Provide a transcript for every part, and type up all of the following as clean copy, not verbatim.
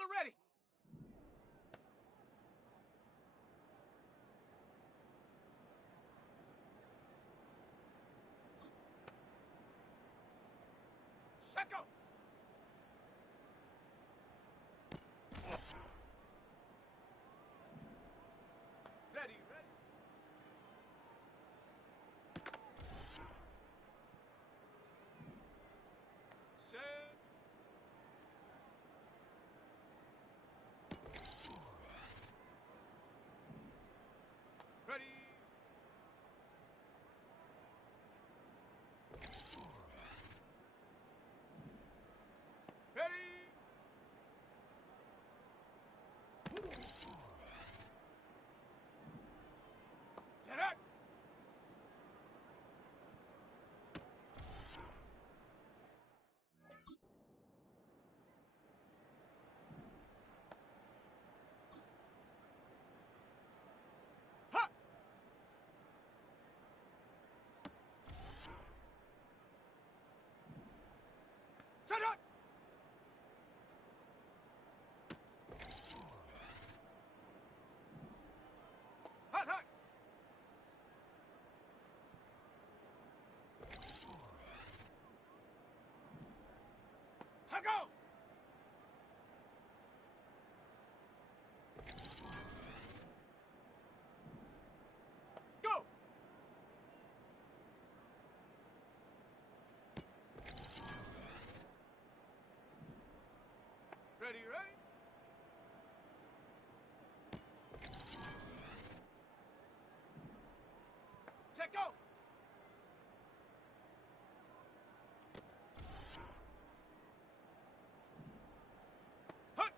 the ready. Set go. Ready, ready. Set. Ready. Ready. Get it. Ha! Set it. Hot, hot. Ha, go. Go. Ready, ready. Set go. Hut.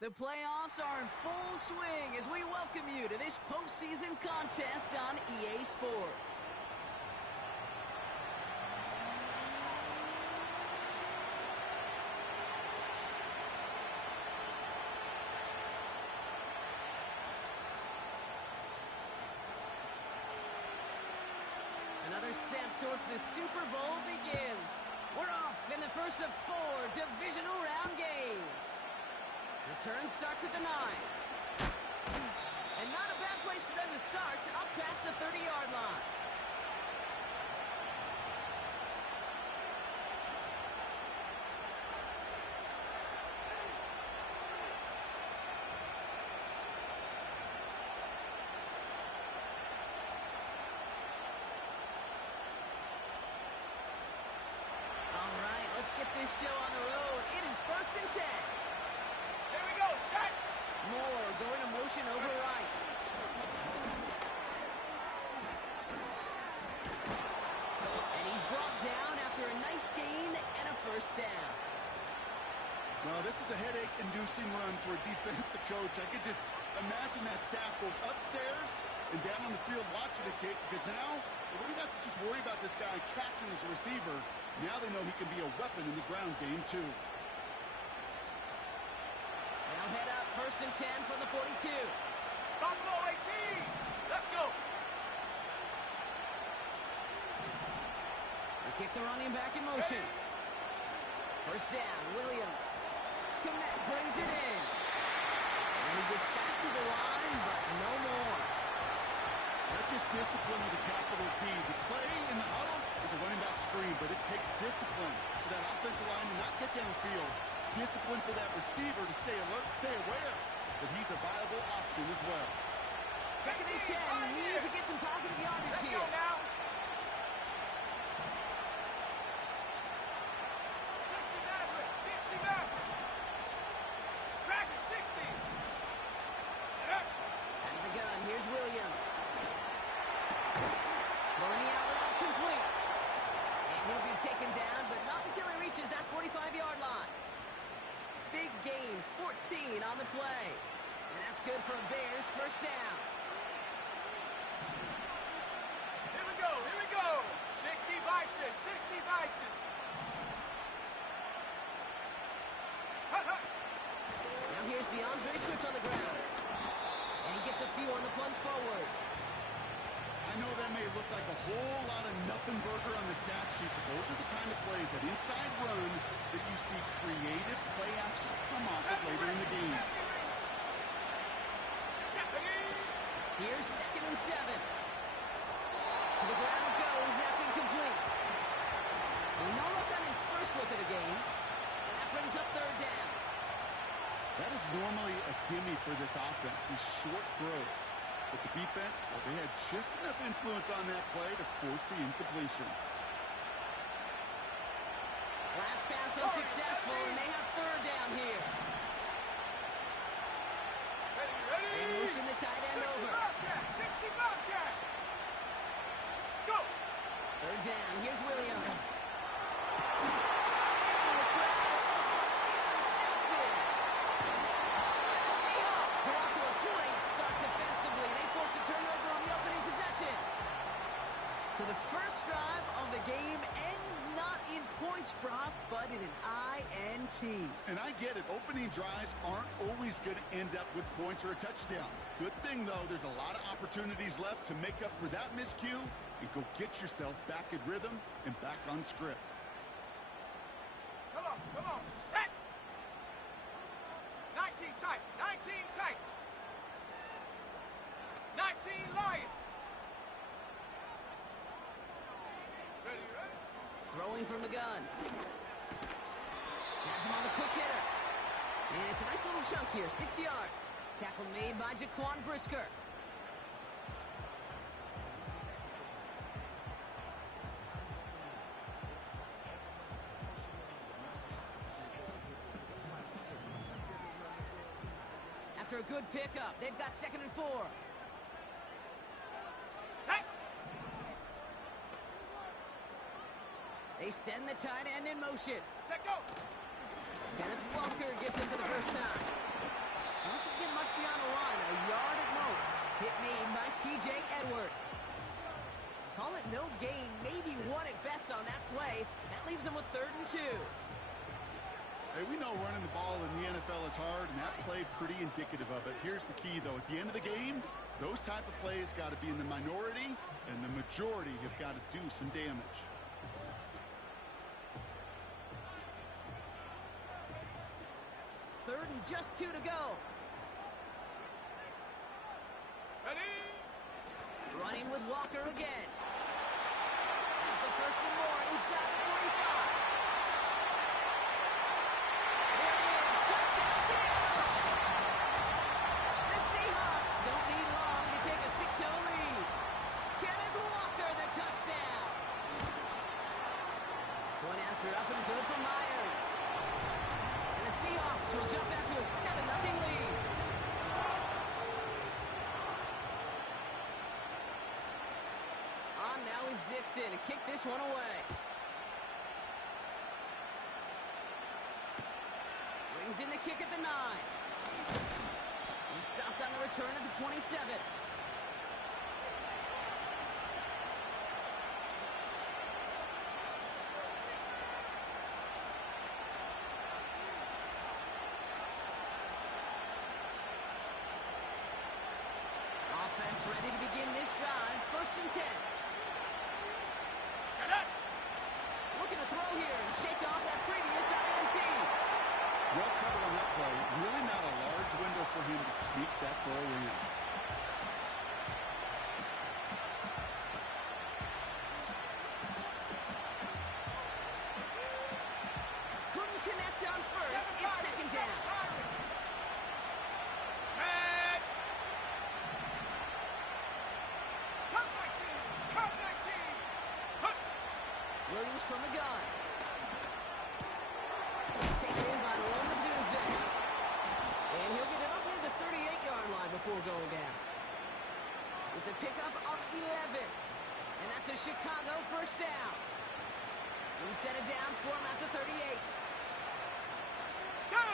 The playoffs are in full swing as we welcome you to this postseason contest on EA Sports. Another step towards the Super Bowl begins. We're off in the first of 4 divisional round games. The turn starts at the 9. And not a bad place for them to start, up past the 30-yard line. Let's get this show on the road. It is 1st and 10. Here we go, set! Moore going to motion over right. And he's brought down after a nice gain and a first down. Well, this is a headache-inducing run for a defensive coach. I could just imagine that staff both upstairs and down on the field watching the kick, because now they don't have to just worry about this guy catching his receiver. Now they know he can be a weapon in the ground game, too. They'll head up 1st and 10 from the 42. Buffalo 18! Let's go! They kick the running back in motion. First down, Williams. Komet brings it in. And he gets back to the line, but no more. That's just discipline with a capital D. The play in the huddle is a running back screen, but it takes discipline for that offensive line to not get downfield. Discipline for that receiver to stay alert, stay aware that he's a viable option as well. 2nd and 10. We need to get some positive yardage Let's here. go now! 60 Maverick! Track it, 60! Out of the gun, here's Williams. Throwing the out route complete. And he'll be taken down, but not until he reaches that 45-yard line. Big gain, 14 on the play. And that's good for a Bears first down. Here we go, here we go! 60 Bison, 60 Bison! Now here's DeAndre Swift on the ground. And he gets a few on the plunge forward. I know that may look like a whole lot of nothing burger on the stat sheet, but those are the kind of plays, that inside run, that you see creative play action come off of later in the game. Here's 2nd and 7. To the ground it goes. That's incomplete. No look on his first look of the game. And that brings up 3rd down. That is normally a gimme for this offense, these short throws. But the defense, well, they had just enough influence on that play to force the incompletion. Last pass unsuccessful, and they have 3rd down here. Ready? They motion the tight end 60 over. Bobcat, 60 Bobcat! Go! 3rd down, here's Williams. So the first drive of the game ends not in points, Brock, but in an INT. And I get it. Opening drives aren't always going to end up with points or a touchdown. Good thing, though, there's a lot of opportunities left to make up for that miscue and go get yourself back in rhythm and back on script. Come on, set! 19 tight, 19 tight! 19 Lion! Ready? Throwing from the gun. Has him on the quick hitter. And it's a nice little chunk here, 6 yards. Tackle made by Jaquan Brisker. After a good pickup, they've got 2nd and 4. Set! They send the tight end in motion. Set, go! Kenneth Walker gets it for the first time. Doesn't get much beyond the line, a yard at most. Hit made by T.J. Edwards. Call it no gain, maybe one at best on that play. That leaves him with 3rd and 2. Hey, we know running the ball in the NFL is hard, and that play pretty indicative of it. Here's the key, though. At the end of the game, those type of plays got to be in the minority, and the majority have got to do some damage. Third and just 2 to go. Ready? Running with Walker again. That's the 1st and more inside the 45. There it is. Touchdown Seahawks. The Seahawks don't need long to take a 6-0 lead. Kenneth Walker, the touchdown. Point after up and good for Myers. And the Seahawks will jump out to a 7-0 lead. Now is Dixon to kick this one away. Brings in the kick at the 9. He's stopped on the return at the 27. Offense ready to begin this drive. 1st and 10. Looking to throw here and shake off that previous INT. Well covered on that play. Really not a large window for him to sneak that throw in. Couldn't connect on 1st. It's 2nd down. Williams from the gun. It's taken in by Roman Dunze. And he'll get it up near the 38-yard line before going down. It's a pickup of 11. And that's a Chicago 1st down. New set of downs for him at the 38. Go!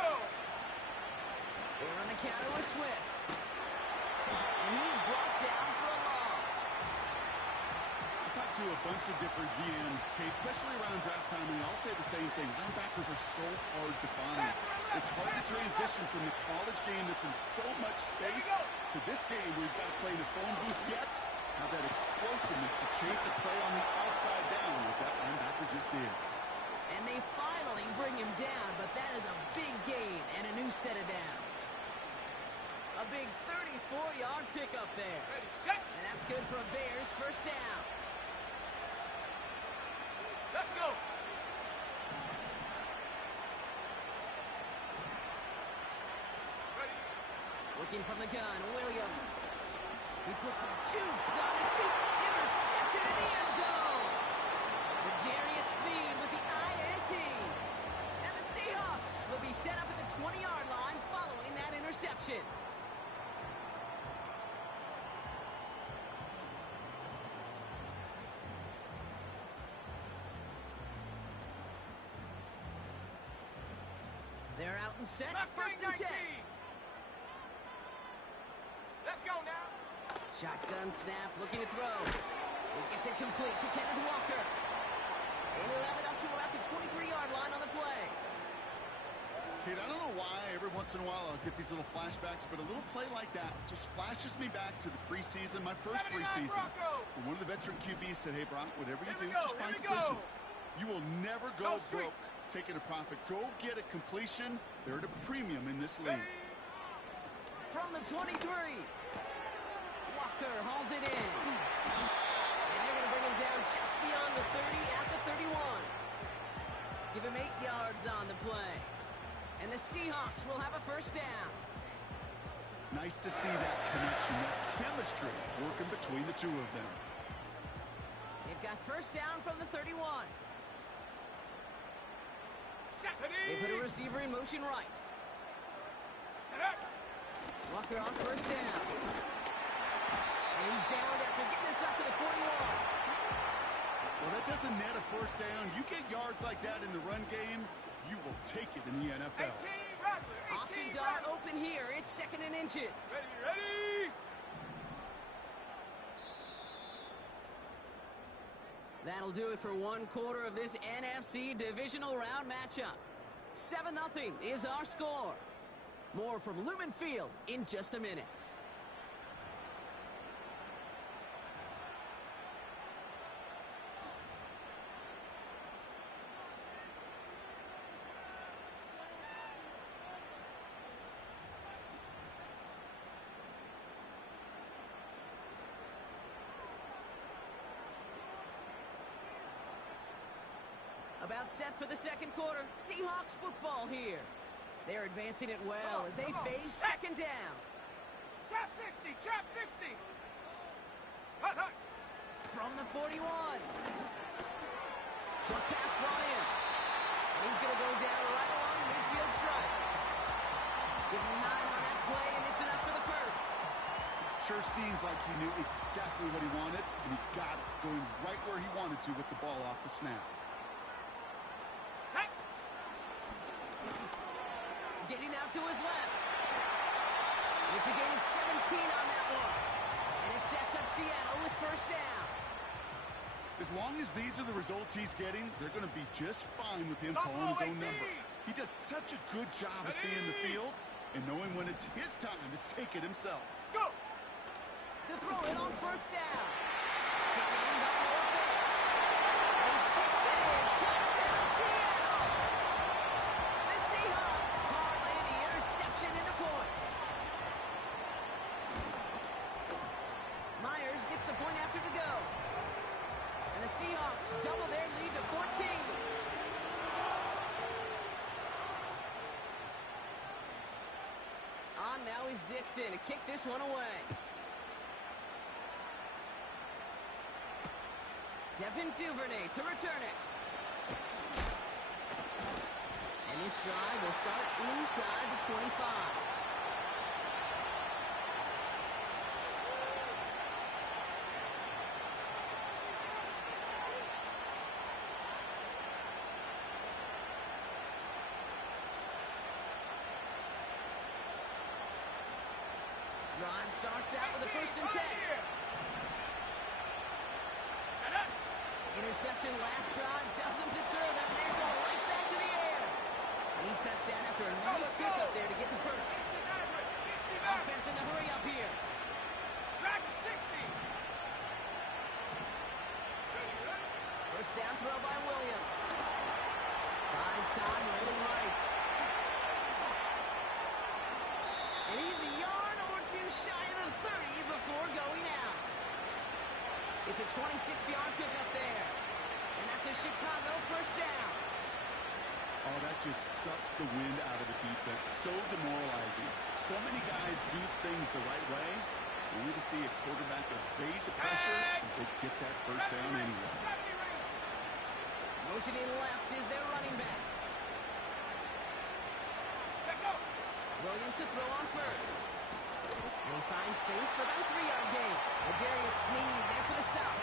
They run the counter with Swift. And he's brought down for a loss. I talked to a bunch of different GMs, Kate, especially around draft time, and they all say the same thing. Linebackers are so hard to find. It's hard to transition from the college game that's in so much space to this game where you've got to play in the phone booth yet have that explosiveness to chase a play on the outside down, what that linebacker just did. And they finally bring him down, but that is a big gain and a new set of downs. A big 34-yard pickup there. Ready, set. And that's good for a Bears 1st down. Let's go. Ready. Looking from the gun, Williams. He puts some juice on it, deep, intercepted in the end zone. L'Jarius Sneed with the INT. And the Seahawks will be set up at the 20-yard line following that interception. They're out and set, Mustang 1st and 10. 19. Let's go now. Shotgun snap, looking to throw. He gets it complete to Kenneth Walker. And he'll have it up to about the 23-yard line on the play. Kate, I don't know why every once in a while I'll get these little flashbacks, but a little play like that just flashes me back to the preseason, my first preseason. And one of the veteran QBs said, hey, Brock, whatever you do, just find completions. You will never go broke taking a profit. Go get a completion. They're at a premium in this league. From the 23. Walker hauls it in. And they're going to bring him down just beyond the 30 at the 31. Give him 8 yards on the play. And the Seahawks will have a 1st down. Nice to see that connection, that chemistry working between the two of them. They've got 1st down from the 31. They put a receiver in motion right. Walker on 1st down. And he's down after getting this up to the 41. Well, that doesn't net a 1st down. You get yards like that in the run game, you will take it in the NFL. 18, Rattler, 18. Austin Things are open here. It's 2nd and inches. Ready! That'll do it for one quarter of this NFC Divisional Round matchup. 7-0 is our score. More from Lumen Field in just a minute. About set for the second quarter. Seahawks football here. They're advancing it well as they face 2nd down. Trap 60! Trap 60! Hut, hut. From the 41. Short pass brought in. And he's going to go down right along the midfield stripe. Give him 9 on that play, and it's enough for the first. Sure seems like he knew exactly what he wanted, and he got it, going right where he wanted to with the ball off the snap. Set! Getting out to his left. It's a gain of 17 on that one. And it sets up Seattle with first down. As long as these are the results he's getting, they're going to be just fine with him Double calling his own 18. number. He does such a good job of seeing the field and knowing when it's his time to take it himself. Go! To throw it on first down. Taken in by Morgan. He takes it in. Touchdown, Seattle! The Seahawks parlay the interception into points. Myers gets the point after to go. And the Seahawks double their lead to 14. On now is Dixon to kick this one away. Devin Duvernay to return it. And this drive will start inside the 25. Drive starts out with a 1st and 10. Interception last drive doesn't deter them. They go right back to the air. And he's touchdown after a nice pick up there to get the first. Offense in the hurry up here. Drag 60! First down throw by Williams. Buys time, rolling right. And he's a yard or two shy of the 30 before going out. It's a 26-yard pickup there. And that's a Chicago first down. Oh, that just sucks the wind out of the defense. So demoralizing. So many guys do things the right way. We need to see a quarterback evade the pressure and go get that first down anyway. Motioning left is their running back. Williams to throw on first. And he finds space for about a 3-yard gain. L'Jarius Sneed there for the stop.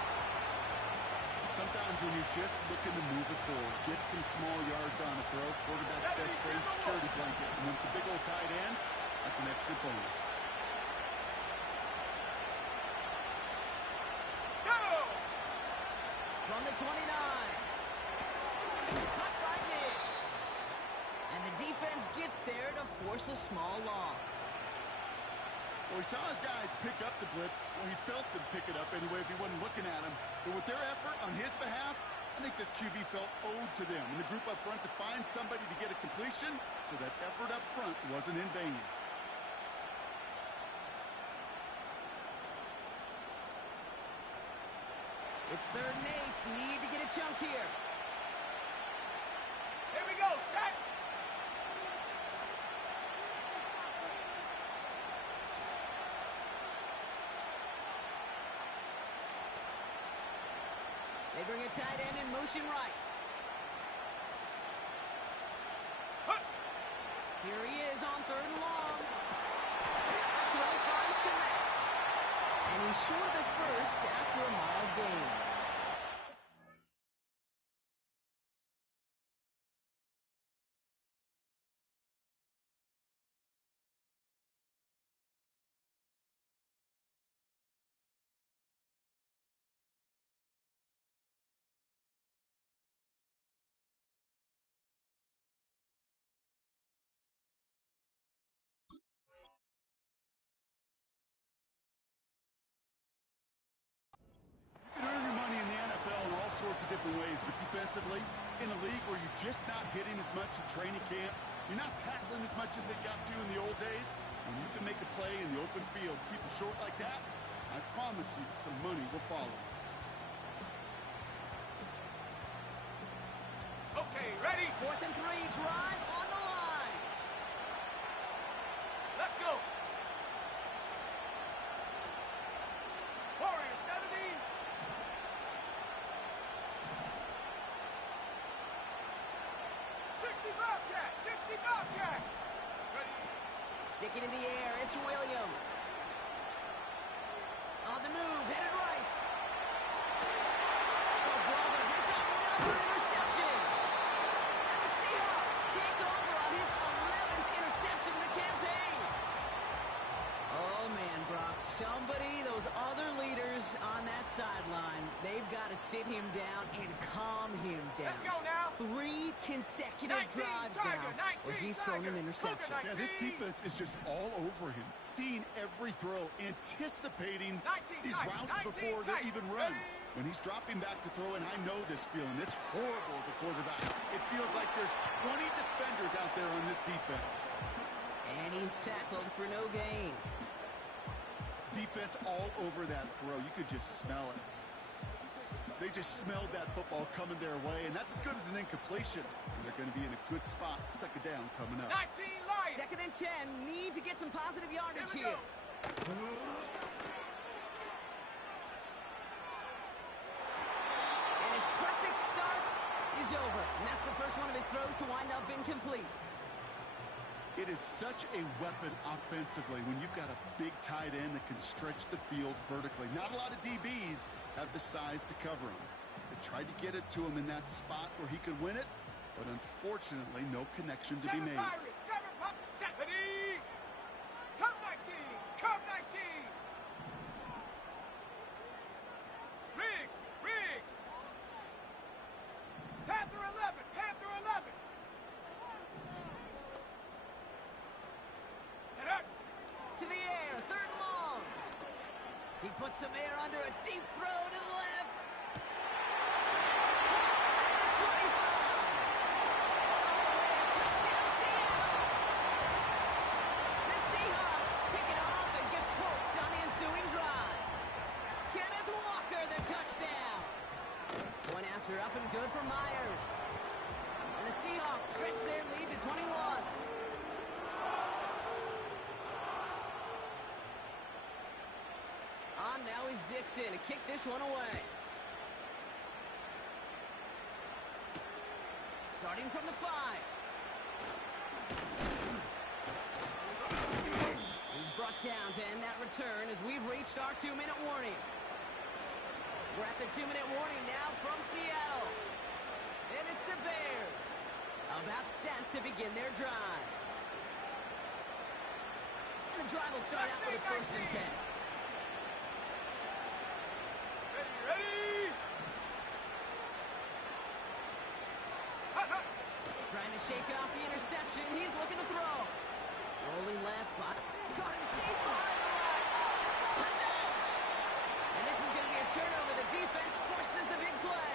Sometimes when you're just looking to move it forward, get some small yards on a throw, quarterback's best friend, security blanket. And when it's a big old tight end, that's an extra bonus. Go! From the 29. Cut by Diggs. And the defense gets there to force a small loss. Well, he saw his guys pick up the blitz. Well, he felt them pick it up anyway if he wasn't looking at him. But with their effort on his behalf, I think this QB felt owed to them and the group up front to find somebody to get a completion, so that effort up front wasn't in vain. It's 3rd and 8. Need to get a chunk here. Here we go, set! They bring a tight end in motion right. Here he is on 3rd and long. That throw finds Connect. And he's short the first after a mile gain. sorts of different ways, but defensively, in a league where you're just not hitting as much in training camp, you're not tackling as much as they got to in the old days, when you can make a play in the open field, keep it short like that, I promise you some money will follow. Okay, ready? 4th and 3, drive on the line. Let's go. Warriors 70. 60 Bobcat, 60 Bobcat. Ready? Stick it in the air, it's Williams. On the move, headed right. Oh, brother, it's another interception. And the Seahawks take over on his 11th interception of the campaign. Oh, man, Brock, somebody, those other leaders on that sideline, they've got to sit him down and calm him down. Let's go now. 3 consecutive 19 drives Tiger, now 19 where he's thrown an Tiger. interception. Cougar, Yeah, this defense is just all over him, seeing every throw, anticipating 19 these Tiger, routes 19 before they're Tiger. even run. Ready? When he's dropping back to throw, and I know this feeling, it's horrible as a quarterback. It feels like there's 20 defenders out there on this defense. And he's tackled for no gain. Defense all over that throw. You could just smell it. They just smelled that football coming their way, and that's as good as an incompletion. And they're going to be in a good spot. 2nd down coming up. 19 Lions. 2nd and 10, need to get some positive yardage Here we here. go. And his perfect start is over. And that's the first one of his throws to wind up incomplete. It is such a weapon offensively when you've got a big tight end that can stretch the field vertically. Not a lot of DBs have the size to cover him. They tried to get it to him in that spot where he could win it, but unfortunately, no connection to be 7 made. Pirates, 7 Pirates. Ready? Come 19. Come 19. Riggs. Riggs. Panther 11. Panther 11. And up. To the air, 3rd and long. He puts some air under a deep throw to the left. It's caught at the 25. All the way to touchdown, Seattle. The Seahawks pick it off and get points on the ensuing drive. Kenneth Walker, the touchdown. One after up and good for Myers. And the Seahawks stretch their lead to 21. On now is Dixon to kick this one away. Starting from the 5. He's brought down to end that return as we've reached our 2-minute warning. We're at the 2-minute warning now from Seattle. And it's the Bears about set to begin their drive. And the drive will start out with a 1st and 10. Ready? Hut, hut. Trying to shake off the interception. He's looking to throw. Rolling left, but caught him deep behind the line. Oh, the ball is out! And this is going to be a turnover. The defense forces the big play.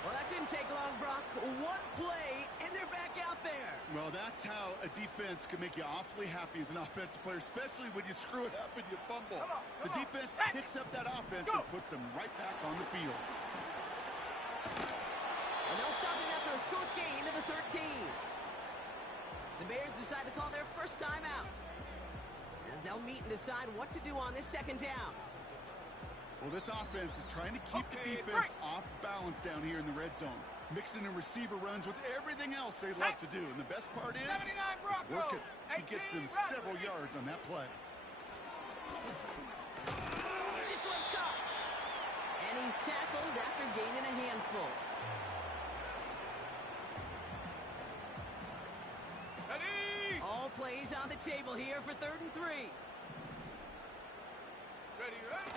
Well, that didn't take long, Brock. One play, and they're back out there. Well, that's how a defense can make you awfully happy as an offensive player, especially when you screw it up and you fumble. The defense picks up that offense and puts them right back on the field. And they'll stop him after a short gain to the 13. The Bears decide to call their first time out, as they'll meet and decide what to do on this 2nd down. Well, this offense is trying to keep the defense off balance down here in the red zone, mixing in receiver runs with everything else they love to do. And the best part is, 79 it's Broncos, working. He gets them 18 several Broncos. yards on that play. This one's caught. And he's tackled after gaining a handful. Ready? All plays on the table here for 3rd and 3. Ready, ready?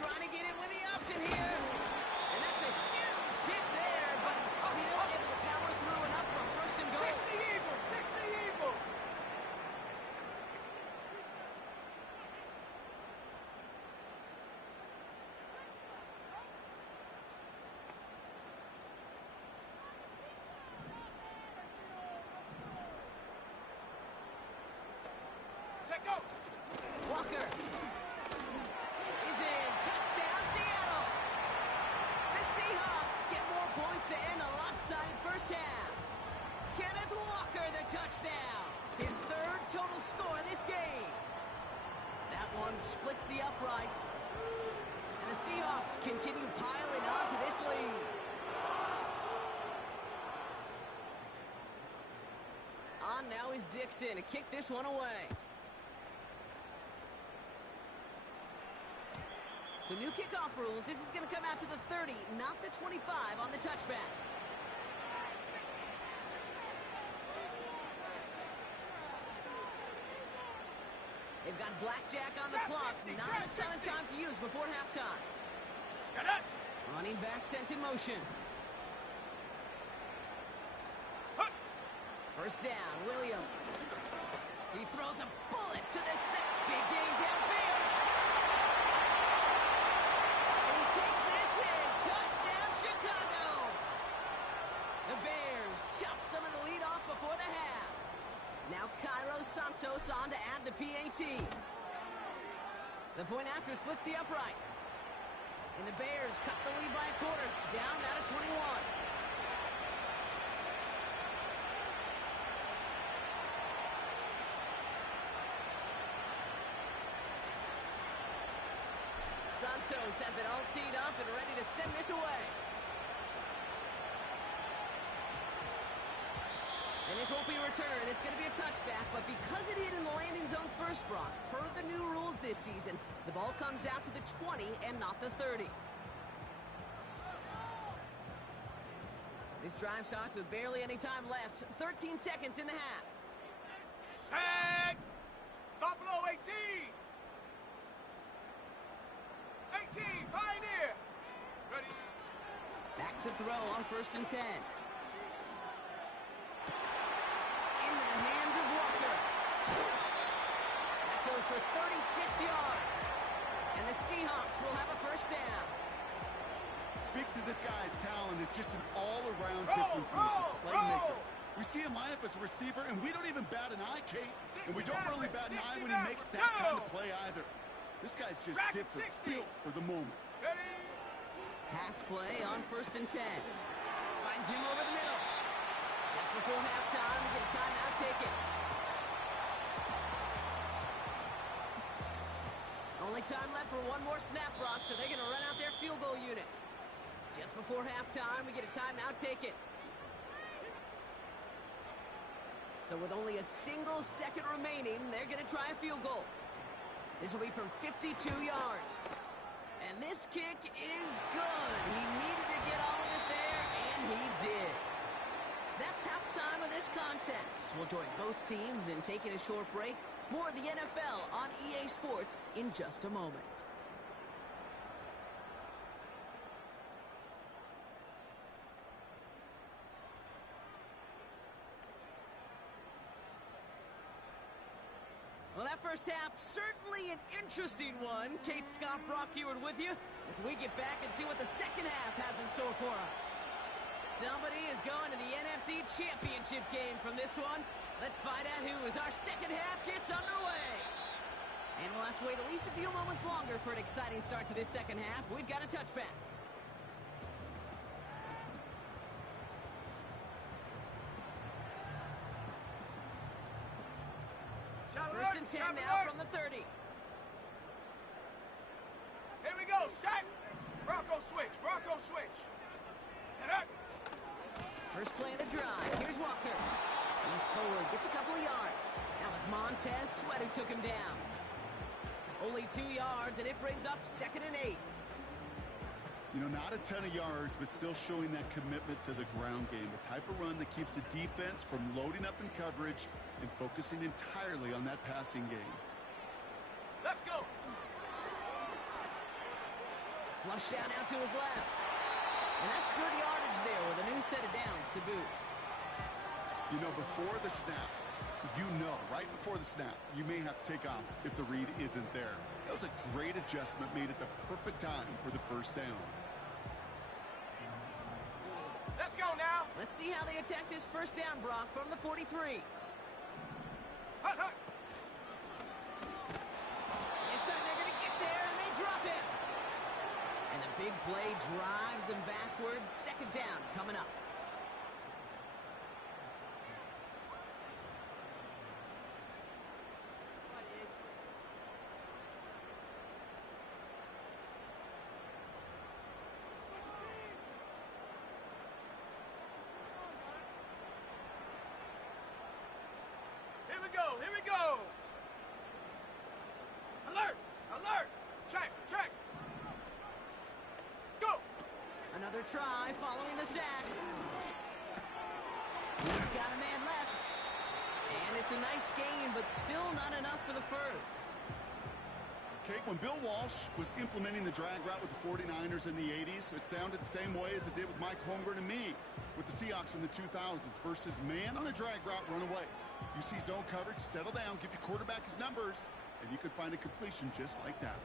Trying to get in with the option here. And that's a huge hit there, but he's still able to power through and up for a 1st and goal. 60 Eagles, 60 Eagles. Walker. He's in. Touchdown, Seattle. The Seahawks get more points to end a lopsided first half. Kenneth Walker, the touchdown. His third total score in this game. That one splits the uprights. And the Seahawks continue piling on to this lead. On now is Dixon to kick this one away. So new kickoff rules. This is going to come out to the 30, not the 25 on the touchback. They've got blackjack on the clock. Not a ton of time to use before halftime. Running back sent in motion. First down, Williams. He throws a bullet to the set. Big game downfield. And he takes this in. Touchdown, Chicago. The Bears chop some of the lead off before the half. Now Cairo Santos on to add the PAT. The point after splits the uprights. And the Bears cut the lead by a quarter. Down now to 21. Santos has it all teed up and ready to send this away. And this won't be a return. It's going to be a touchback, but because it hit in the landing zone first, Brock, per the new rules this season, the ball comes out to the 20 and not the 30. This drive starts with barely any time left. 13 seconds in the half. Set! Buffalo 18! 18, Pioneer! Ready? Back to throw on 1st and 10. Into the hands of Walker. That goes for 36 yards. And the Seahawks will have a first down. Speaks to this guy's talent is just an all-around difference maker, playmaker. We see him line up as a receiver, and we don't even bat an eye, Kate. And we don't really bat an eye when he makes that kind of play either. This guy's just different, built for the moment. Pass play on 1st and 10. Finds him over the middle. Just before halftime, we get a timeout taken. Only time left for one more snap, Brock, so they're going to run out their field goal unit. Just before halftime, we get a timeout taken. So with only a single second remaining, they're going to try a field goal. This will be from 52 yards. And this kick is good. He needed to get all of it there, and he did. That's halftime of this contest. We'll join both teams in taking a short break. More of the NFL on EA Sports in just a moment. Well, that first half, certainly an interesting one. Kate, Scott, Brock Ewart with you as we get back and see what the second half has in store for us. Somebody is going to the NFC Championship game from this one. Let's find out who as our second half gets underway. And we'll have to wait at least a few moments longer for an exciting start to this second half. We've got a touchback. First and 10 now from the 30. Here we go, set! Bronco switch, Bronco switch. First play of the drive. Here's Walker. He's forward, gets a couple of yards. That was Montez Sweat who took him down. Only 2 yards, and it brings up 2nd and 8. You know, not a ton of yards, but still showing that commitment to the ground game. The type of run that keeps the defense from loading up in coverage and focusing entirely on that passing game. Let's go! Flush down out to his left. And that's good yardage there with a new set of downs to boot. You know, before the snap, right before the snap, you may have to take off if the read isn't there. That was a great adjustment made at the perfect time for the first down. Let's go now! Let's see how they attack this first down, Brock, from the 43. Hut, hut. big play drives them backwards. Second down coming up. Here we go, here we go! Alert! Alert! Check, check! Go! Another try following the sack. He's got a man left. And it's a nice gain, but still not enough for the first. Okay, when Bill Walsh was implementing the drag route with the 49ers in the 80s, it sounded the same way as it did with Mike Holmgren and me with the Seahawks in the 2000s versus man on a drag route, run away. You see zone coverage, settle down, give your quarterback his numbers, and you could find a completion just like that.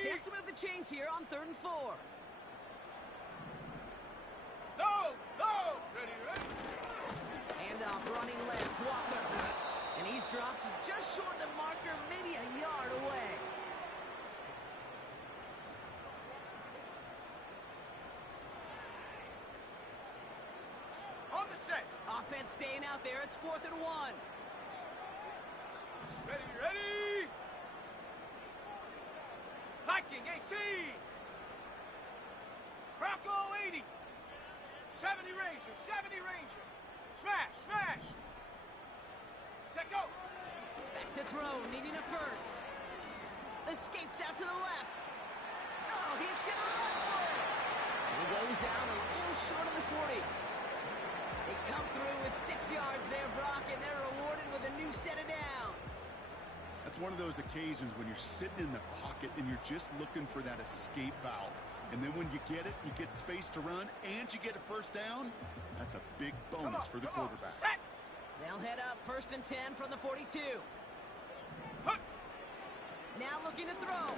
Chance to move the chains here on 3rd and 4. No! No! Ready, ready! Handoff running left, Walker. And he's dropped just short of the marker, maybe a yard away. On the set! Offense staying out there, it's 4th and 1. Ready, ready! Viking 18! Bronco 80! 70 Ranger, 70 Ranger! Smash, smash! Set go! Back to throw, needing a first. Escapes out to the left. Oh, he's gonna run for it! He goes out a little short of the 40. They come through with 6 yards there, Brock, and they're rewarded with a new set of downs. That's one of those occasions when you're sitting in the pocket and you're just looking for that escape valve. And then when you get it, you get space to run, and you get a first down. That's a big bonus for the quarterback. Set! They'll head up 1st and 10 from the 42. Hut! Now looking to throw.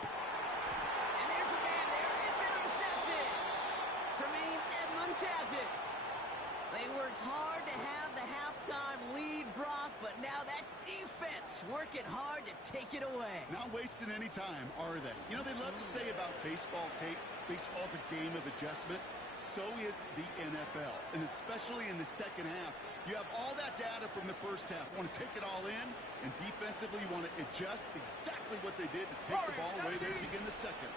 And there's a man there. It's intercepted. Tremaine Edmonds has it. They worked hard to have the halftime lead, Brock, but now that defense working hard to take it away. Not wasting any time, are they? You know, they love to say about baseball, Kate, baseball's a game of adjustments. So is the NFL, and especially in the second half. You have all that data from the first half. You want to take it all in, and defensively you want to adjust exactly what they did to take the ball away there to begin the second.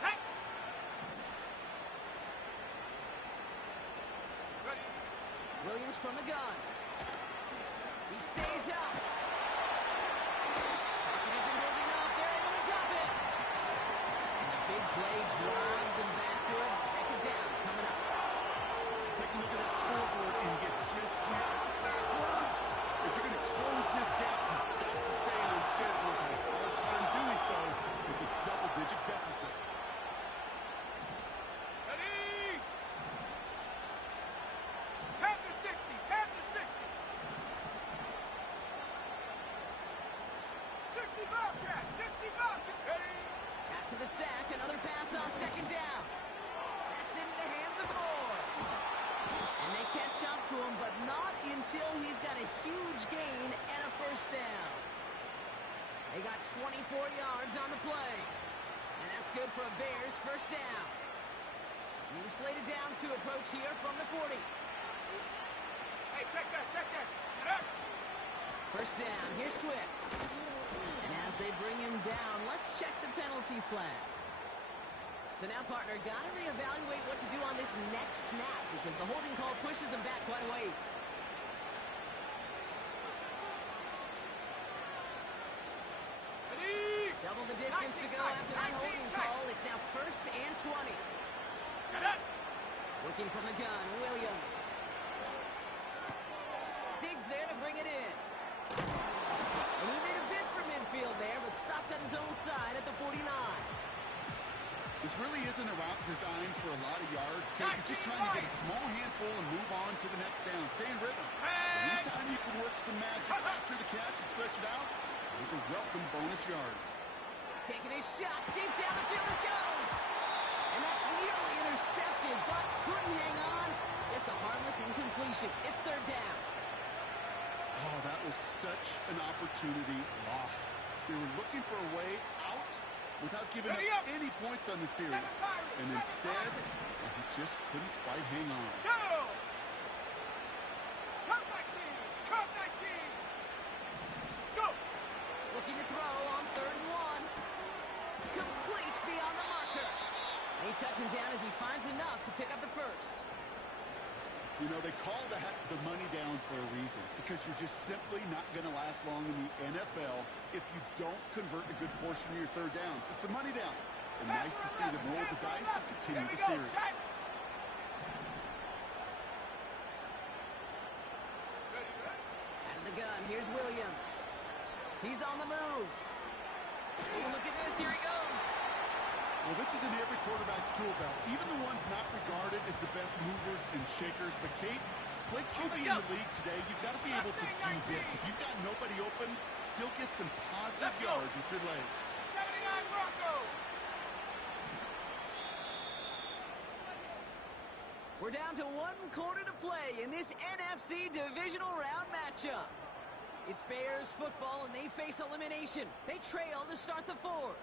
Set! Ready? Williams from the gun. He stays up. Pocket isn't holding up. They're able to drop it. And the big play drives them backwards. Second down coming up. Take a look at that scoreboard and you just can't backwards. If you're going to close this gap, you've got to stay on schedule. You've had a hard time doing so with a double-digit deficit. Ready! Panther 60! Panther 60! 60 Bobcat! 60 Bobcat! Ready! After the sack, another pass on second down. That's into the hands of Moore. And they catch up to him, but not until he's got a huge gain and a first down. They got 24 yards on the play. And that's good for a Bears first down. New slated downs to approach here from the 40. Hey, check that, check that! Get up! First down, here's Swift. And as they bring him down, let's check the penalty flag. So now, partner, got to reevaluate what to do on this next snap because the holding call pushes him back quite a ways. Ready! Double the distance to go after that holding call. It's now 1st and 20. Get up! Looking from the gun, Williams. Digs there to bring it in. And he made a bid for midfield there, but stopped on his own side at the 49. This really isn't a route designed for a lot of yards, Kate. You're just trying to get a small handful and move on to the next down. Stay in rhythm. Anytime you can work some magic after the catch and stretch it out, those are welcome bonus yards. Taking a shot, deep down the field it goes. And that's nearly intercepted, but couldn't hang on. Just a harmless incompletion. It's third down. Oh, that was such an opportunity lost. They were looking for a way out without giving up any points on the series. And instead, he just couldn't quite hang on. Go! Cut 19! Cut 19! Go! Looking to throw on third and one. Complete beyond the marker. They touch him down as he finds enough to pick up the first. You know, they call that the money down for a reason, because you're just simply not going to last long in the NFL if you don't convert a good portion of your third downs. It's the money down. And nice to see them roll the dice and continue the series. Out of the gun, here's Williams. He's on the move. Oh, look at this, here he goes. Well, this is in every quarterback's tool belt, even the ones not regarded as the best movers and shakers. But, Kate, to play QB in the league today, you've got to be able to do this. If you've got nobody open, still get some positive yards with your legs. 79 Broncos! We're down to 1 quarter to play in this NFC divisional round matchup. It's Bears football, and they face elimination. They trail to start the fourth.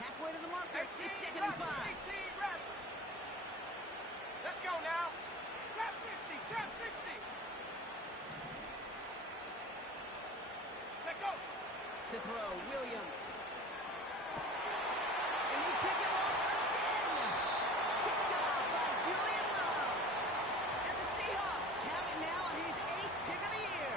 Halfway to the marker. It's second and 5. 18 ready. Let's go now. Trap 60. Trap 60. Check go. To throw, Williams. And they pick him up again. Picked up by Julian Love. And the Seahawks have it now on his 8th pick of the year.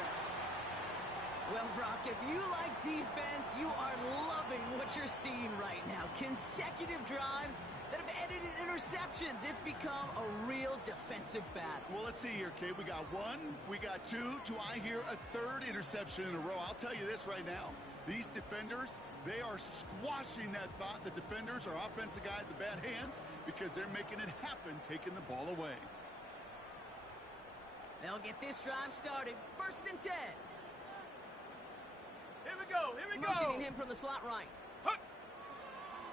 Well, Brock, if you like defense, you are loving what you're seeing right now. Consecutive drives that have ended in interceptions. It's become a real defensive battle. Well, let's see here, Kate. We got 1, we got 2. Do I hear a third interception in a row? I'll tell you this right now. These defenders, they are squashing that thought the defenders are offensive guys in bad hands because they're making it happen, taking the ball away. They'll get this drive started. First and 10. Here we go. Here we go. Motioning him from the slot right. Hup.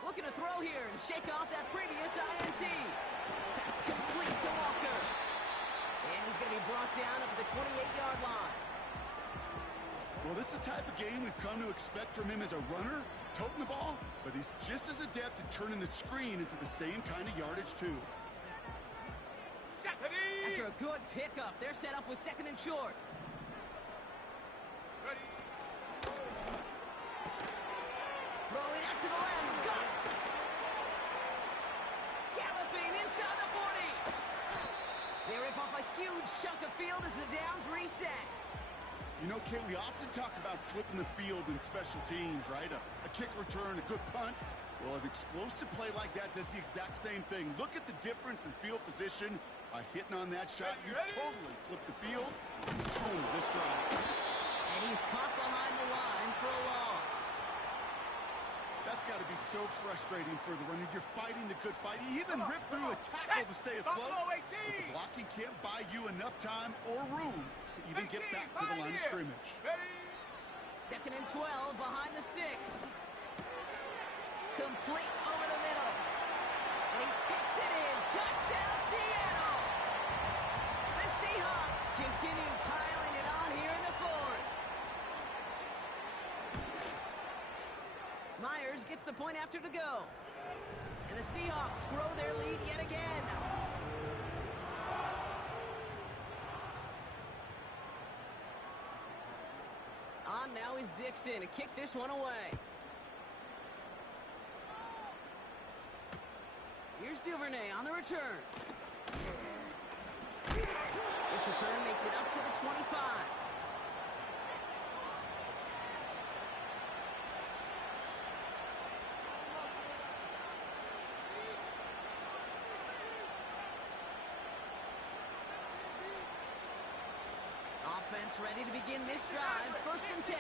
Looking to throw here and shake off that previous INT. Pass complete to Walker. And he's going to be brought down up at the 28-yard line. Well, this is the type of game we've come to expect from him as a runner, toting the ball, but he's just as adept at turning the screen into the same kind of yardage, too. After a good pickup, they're set up with second and short. Ready. Throwing out to the left. Got it. Galloping inside the 40. They rip off a huge chunk of field as the downs reset. You know, Kate, we often talk about flipping the field in special teams, right? A kick return, a good punt. Well, an explosive play like that does the exact same thing. Look at the difference in field position by hitting on that shot. You've totally flipped the field and the tone of this drive. And he's caught behind the line for a loss. That's got to be so frustrating for the runner. You're fighting the good fight. You even ripped through a tackle to stay afloat. But the blocking can't buy you enough time or room to even get back to the line of scrimmage. Second and 12 behind the sticks. Complete over the middle. And he takes it in. Touchdown, Seattle. The Seahawks continue piling it on here in the fourth. Myers gets the point after to go. And the Seahawks grow their lead yet again. On now is Dixon to kick this one away. Here's Duvernay on the return. This return makes it up to the 25. Offense ready to begin this drive. First and 10.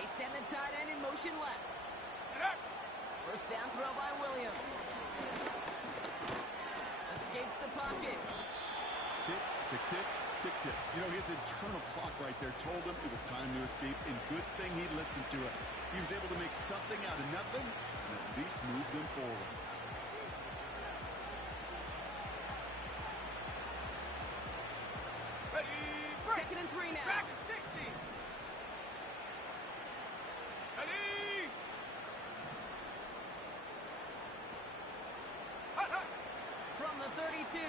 They send the tight end in motion left. First down throw by Williams. Escapes the pocket. Tick, tick, tick, tick, tick. You know, his internal clock right there told him it was time to escape, and good thing he listened to it. He was able to make something out of nothing and at least move them forward. Second and 3 now. Back at 60. Ready. Hut, hut. From the 32.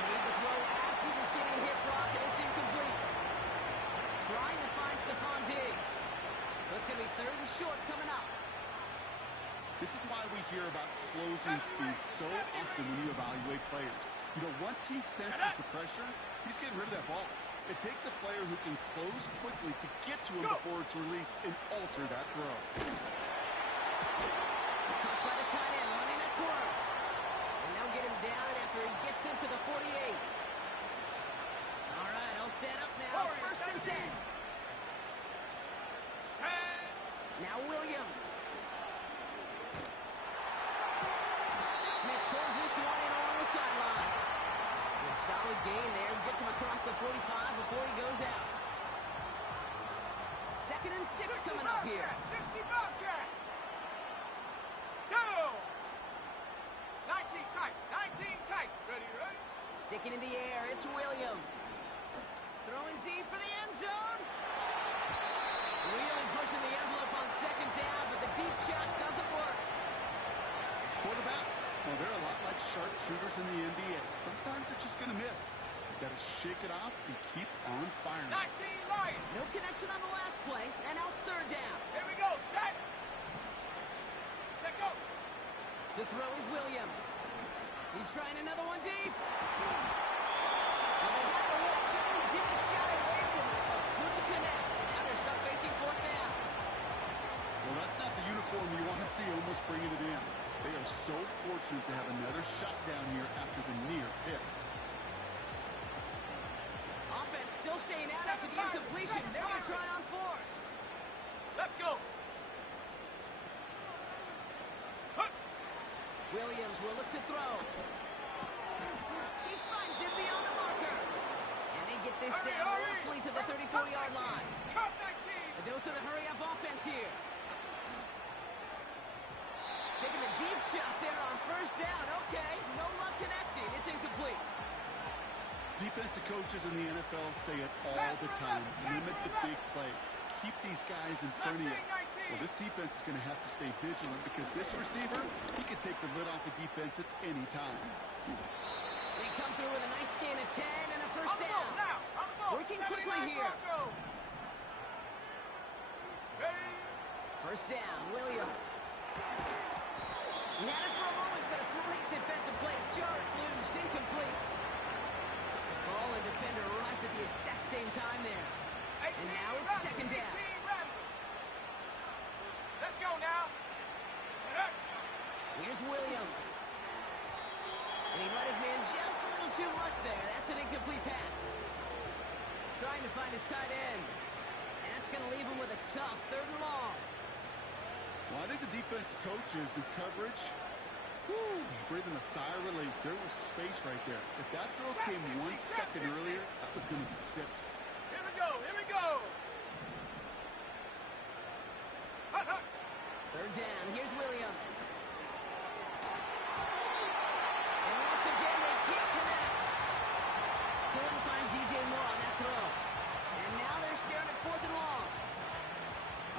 Made the throw as he was getting hit, Brock, and it's incomplete. Trying to find Stephon Diggs. So it's going to be 3rd and short coming up. This is why we hear about closing speed so often when you evaluate players. You know, once he senses the pressure, he's getting rid of that ball. It takes a player who can close quickly to get to him before it's released and alter that throw. Caught by the tight end, running that corner. And they'll get him down after he gets into the 48. All right, all set up now. First and 10. Now Williams. Smith pulls this one in along the sideline. A solid gain there. Gets him across the 45 before he goes out. 2nd and 6 coming up here. 60 Bobcat. Go. 19 tight. 19 tight. Ready, ready. Sticking in the air, it's Williams. Throwing deep for the end zone. Really pushing the envelope on 2nd down, but the deep shot doesn't work. Quarterbacks, well, they're a lot like sharpshooters in the NBA. Sometimes they're just going to miss. You got to shake it off and keep on firing. 19 Lions. No connection on the last play, and now it's 3rd down. Here we go. Set. Set, go. To throw is Williams. He's trying another one deep. Well, they had the look, so he didn't shy away from it, but couldn't connect. And now they're stuck facing 4th down. Well, that's not the uniform you want to see almost bringing it in. They are so fortunate to have another shot down here after the near pick. Offense still staying out after the incompletion. They're going to try on 4th. Let's go. Hut. Williams will look to throw. He finds it beyond the marker. And they get this down roughly to the 34-yard line. Cut 19. A dose of the hurry-up offense here. Taking a deep shot there on 1st down. Okay, no luck connecting. It's incomplete. Defensive coaches in the NFL say it all the time. Limit the big play. Keep these guys in front of you. Well, this defense is going to have to stay vigilant because this receiver, he can take the lid off a defense at any time. They come through with a nice gain of 10 and a 1st down. Now, on the ball. Working quickly here. Ready. 1st down, Williams. He had it for a moment, but a great defensive play to jar it loose. Incomplete. Ball and defender arrived at the exact same time there. And now it's 2nd down. Let's go now. Here's Williams. And he let his man just a little too much there. That's an incomplete pass. Trying to find his tight end. And that's going to leave him with a tough 3rd and long. Well, I think the defense coaches in coverage, breathing a sigh of relief. There was space right there. If that throw came 1 second earlier, that was going to be 6. Here we go. Here we go. Hut, hut. 3rd down. Here's Williams. And once again, they can't connect. Couldn't find DJ Moore on that throw. And now they're staring at 4th and long.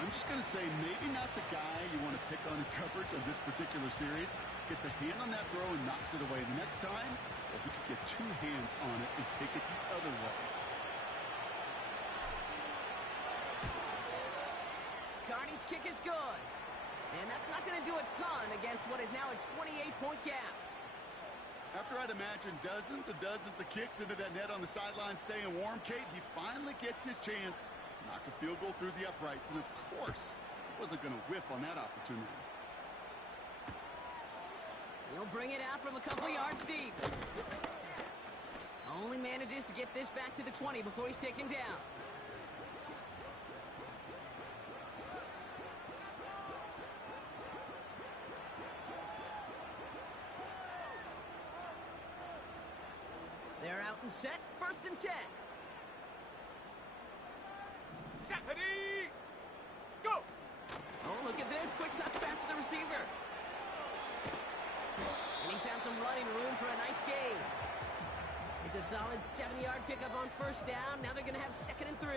I'm just going to say maybe not the guy you want to pick on in coverage on this particular series. Gets a hand on that throw and knocks it away. The next time, well, he could get 2 hands on it and take it the other way. Carney's kick is good. And that's not going to do a ton against what is now a 28-point gap. After I'd imagine dozens and dozens of kicks into that net on the sideline staying warm, Kate, he finally gets his chance to knock a field goal through the uprights. And, of course, he wasn't going to whiff on that opportunity. He'll bring it out from a couple yards deep. Only manages to get this back to the 20 before he's taken down. and set, 1st and 10. Ready, go! Oh, look at this. Quick touch pass to the receiver. And he found some running room for a nice gain. It's a solid 70-yard pickup on 1st down. Now they're going to have 2nd and 3.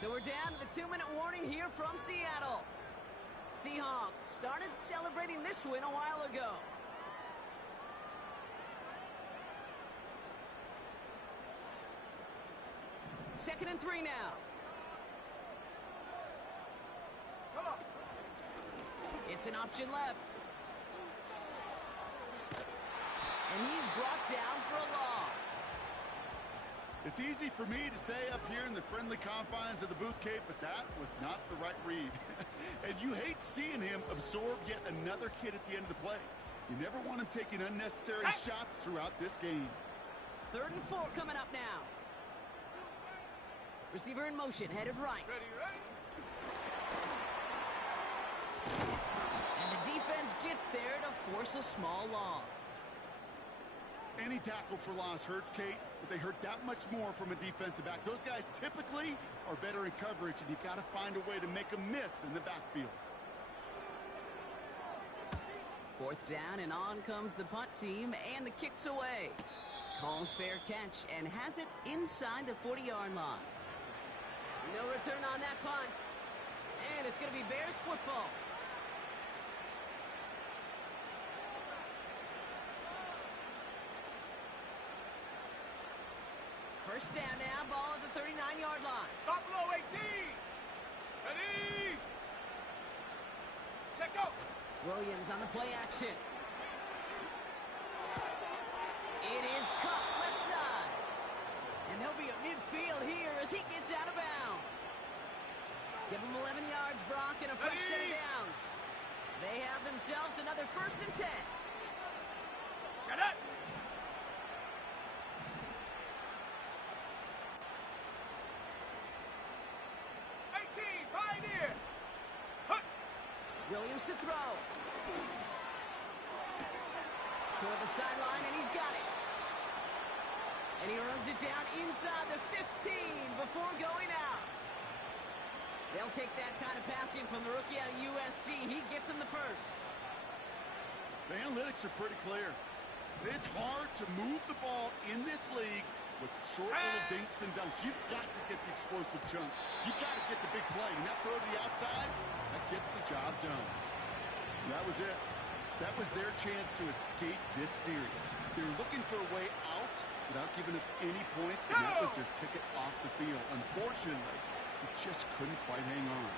So we're down to the 2-minute warning here from Seattle. Seahawks started celebrating this win a while ago. Second and 3 now. Come on. It's an option left. And he's brought down for a loss. It's easy for me to say up here in the friendly confines of the booth, Kate, but that was not the right read. And you hate seeing him absorb yet another hit at the end of the play. You never want him taking unnecessary shots throughout this game. 3rd and 4 coming up now. Receiver in motion, headed right. Ready, ready? And the defense gets there to force a small loss. Any tackle for loss hurts, Kate, but they hurt that much more from a defensive back. Those guys typically are better in coverage, and you've got to find a way to make them miss in the backfield. 4th down, and on comes the punt team, and the kick's away. Calls fair catch, and has it inside the 40-yard line. No return on that punt. And it's going to be Bears football. First down now, ball at the 39-yard line. Buffalo 18. Ready. Check go. Williams on the play action. It is cut left side. And they'll be at midfield here as he gets out of bounds. Give him 11 yards, Brock, and a fresh set of downs. They have themselves another 1st and 10. Shut up. Pioneer. Williams to throw. Toward the sideline, and he's got it. And he runs it down inside the 15 before going out. They'll take that kind of passing from the rookie out of USC. He gets him the 1st. The analytics are pretty clear. It's hard to move the ball in this league with short little dinks and dunks. You've got to get the explosive chunk. You've got to get the big play. And that throw to the outside, that gets the job done. And that was it. That was their chance to escape this series. They were looking for a way out without giving up any points, and that was their ticket off the field. Unfortunately, he just couldn't quite hang on.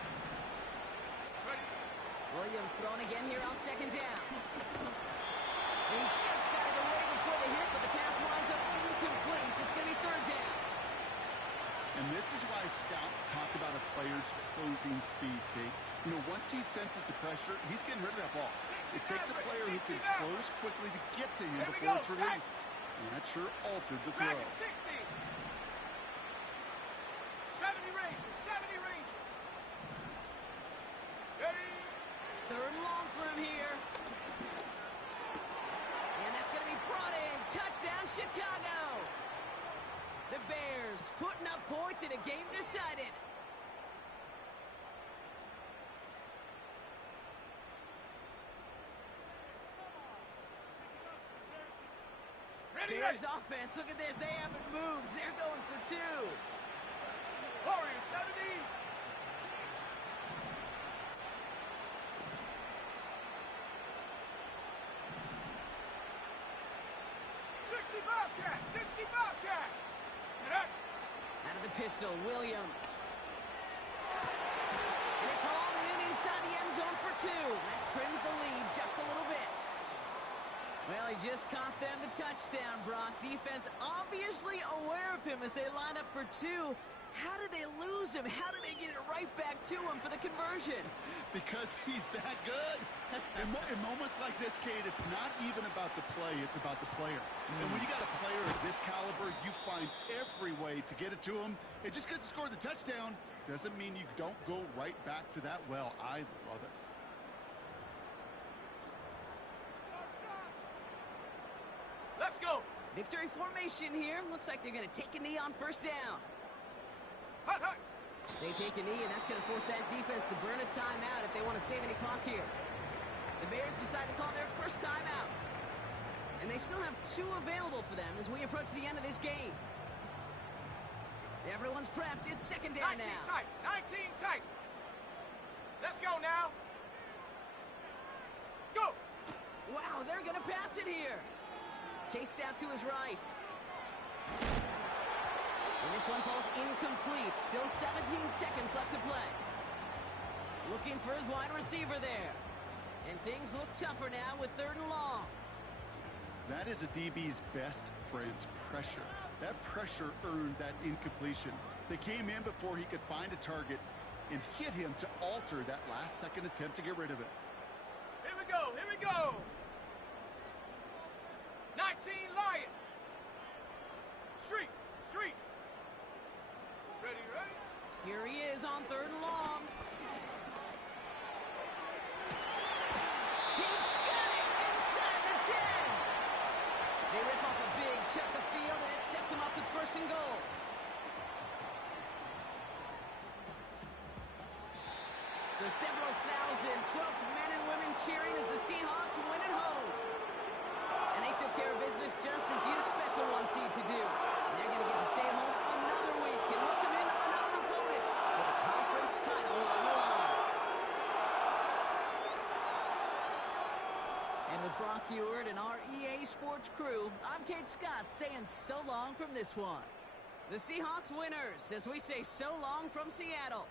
Williams throwing again here on 2nd down. He just got it away before the hit, but the pass winds up incomplete. It's going to be 3rd down. And this is why scouts talk about a player's closing speed, Kate. You know, once he senses the pressure, he's getting rid of that ball. It takes a player who can close quickly to get to him before it's released. And that sure altered the throw. 60. 70 Rangers. 70 Rangers. Ready. 3rd and long for him here. And that's going to be brought in. Touchdown, Chicago. The Bears putting up points in a game decided. Bears offense, look at this. They haven't moved. They're going for 2. Warriors 70. Bobcat! 60 Bobcat! Out of the pistol, Williams. And it's hauled in inside the end zone for 2. That trims the lead just a little bit. Well, he just caught them the touchdown, Brock. Defense obviously aware of him as they line up for 2. How did they lose him? How did they get it right back to him for the conversion? Because he's that good. In moments like this, Kate, it's not even about the play, it's about the player. And when you got a player of this caliber, you find every way to get it to him. And just because he scored the touchdown doesn't mean you don't go right back to that well. I love it. go. Victory formation here. Looks like they're going to take a knee on first down. Hut, hut. They take a knee, and that's going to force that defense to burn a timeout if they want to save any clock here. The Bears decide to call their first timeout. And they still have 2 available for them as we approach the end of this game. Everyone's prepped. It's second down 19 now. tight. 19 tight. Let's go now. Go. Wow, they're going to pass it here. Chased out to his right. And this one falls incomplete. Still 17 seconds left to play. Looking for his wide receiver there. And things look tougher now with 3rd and long. That is a DB's best friend, pressure. That pressure earned that incompletion. They came in before he could find a target and hit him to alter that last-second attempt to get rid of it. Here we go. Here we go. 19 Lion. Street. Street. Ready, ready? Here he is on 3rd and long. He's got it inside the 10. They rip off a big chunk of field, and it sets him up with 1st and goal. So several thousand 12th men and women cheering as the Seahawks win at home. And they took care of business just as you'd expect a 1 seed to do. They're going to get to stay home another week and welcome in another opponent with a conference title on the line. And with Brock Heward and our EA Sports crew, I'm Kate Scott saying so long from this one. The Seahawks winners as we say so long from Seattle.